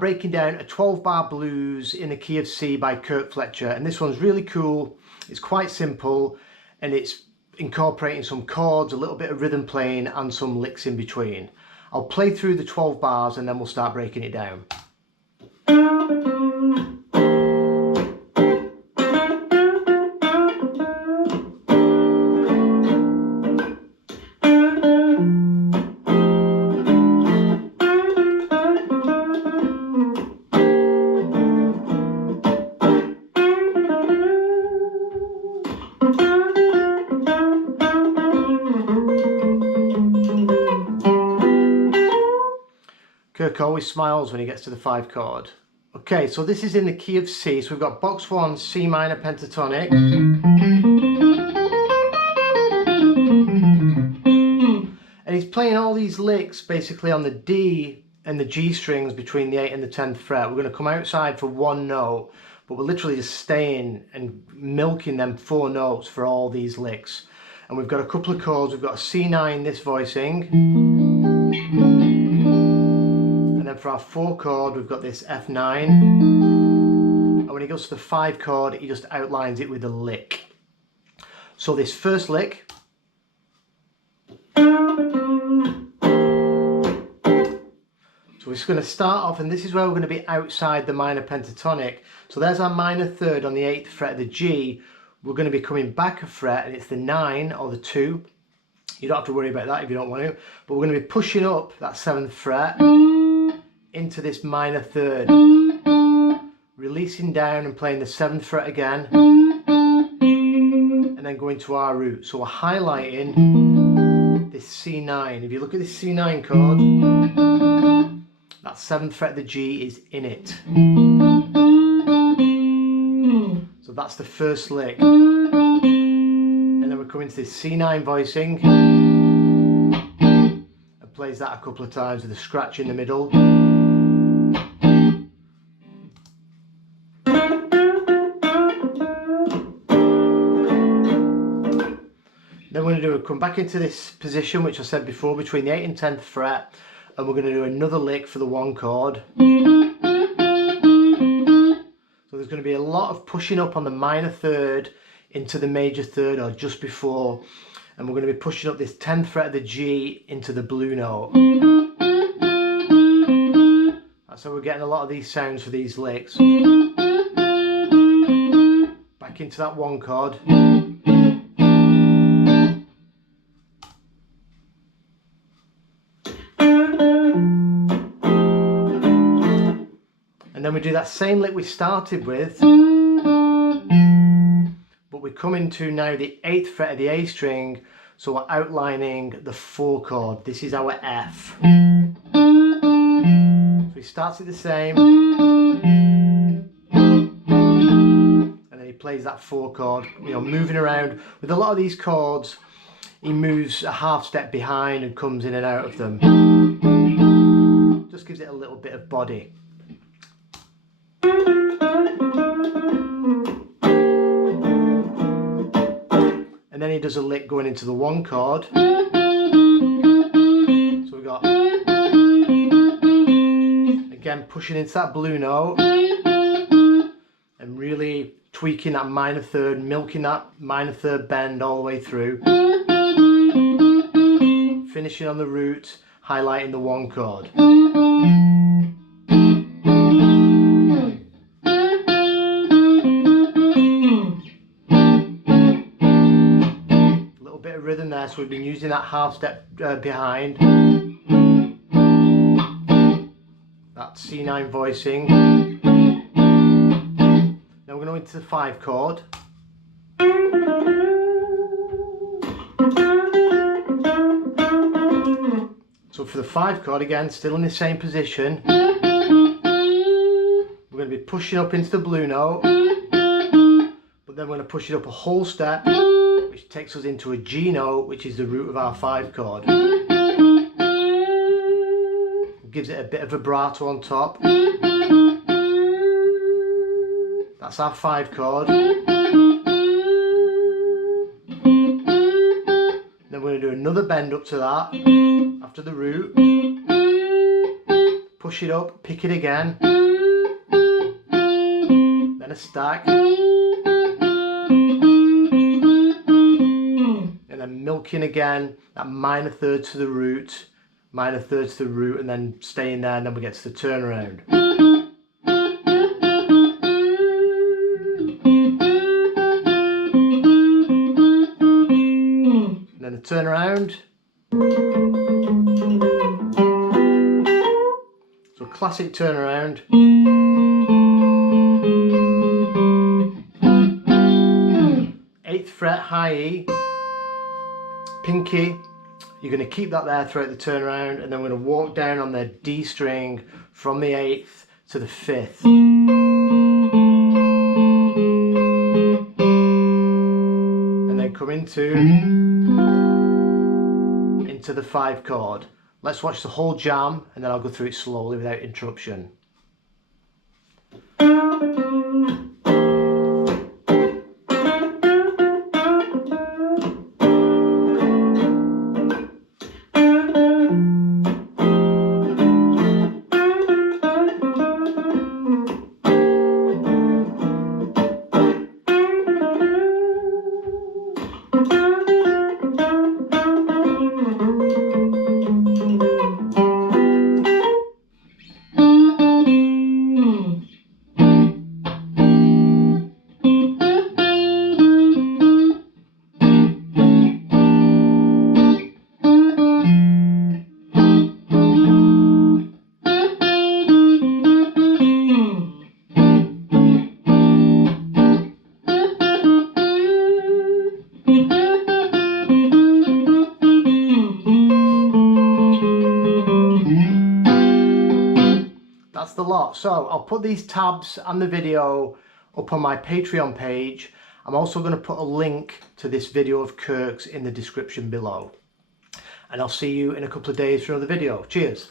start breaking down a 12-bar blues in the key of C by Kirk Fletcher, and this one's really cool. It's quite simple and it's incorporating some chords, a little bit of rhythm playing and some licks in between. I'll play through the 12 bars and then we'll start breaking it down. Kirk always smiles when he gets to the 5 chord. Okay, so this is in the key of C, so we've got box 1, C minor pentatonic. And he's playing all these licks basically on the D and the G strings between the 8th and the 10th fret. We're going to come outside for one note, but we're literally just staying and milking them 4 notes for all these licks. And we've got a couple of chords. We've got a C9, this voicing. For our 4 chord we've got this F9, and when he goes to the 5 chord he just outlines it with a lick. So this first lick, so we're just going to start off, and this is where we're going to be outside the minor pentatonic. So there's our minor 3rd on the 8th fret of the G. We're going to be coming back a fret and it's the 9 or the 2. You don't have to worry about that if you don't want to, but we're going to be pushing up that 7th fret into this minor 3rd, releasing down and playing the 7th fret again, and then going to our root. So we're highlighting this C9. If you look at this C9 chord, that 7th fret of the G is in it. So that's the first lick. And then we're coming to this C9 voicing, and plays that a couple of times with a scratch in the middle. Then we're going to come back into this position which I said before between the 8th and 10th fret, and we're going to do another lick for the 1 chord. So there's going to be a lot of pushing up on the minor 3rd into the major 3rd or just before, and we're going to be pushing up this 10th fret of the G into the blue note. That's how we're getting a lot of these sounds for these licks. Back into that 1 chord. And then we do that same lick we started with, but we come into now the 8th fret of the A string, so we're outlining the 4 chord. This is our F. So he starts it the same, and then he plays that 4 chord, you know, moving around. With a lot of these chords, he moves a half step behind and comes in and out of them. Just gives it a little bit of body. And then he does a lick going into the 1 chord. So we've got, again, pushing into that blue note and really tweaking that minor 3rd, milking that minor 3rd bend all the way through. Finishing on the root, highlighting the 1 chord. Rhythm there, so we've been using that half step behind, that C9 voicing. Now we're going to go into the 5 chord. So for the 5 chord, again, still in the same position, we're going to be pushing up into the blue note, but then we're going to push it up a whole step, which takes us into a G note, which is the root of our 5 chord. Gives it a bit of vibrato on top. That's our 5 chord. Then we're going to do another bend up to that after the root, push it up, pick it again, then a stack, and then milking again, that minor third to the root, minor third to the root, and then staying there, and then we get to the turnaround. And then the turnaround. So classic turnaround. 8th fret high E, pinky. You're going to keep that there throughout the turnaround, and then we're going to walk down on the D string from the 8th to the 5th. And then come into the 5 chord. Let's watch the whole jam, and then I'll go through it slowly without interruption. That's the lot. So I'll put these tabs and the video up on my Patreon page. I'm also going to put a link to this video of Kirk's in the description below. And I'll see you in a couple of days for another video. Cheers.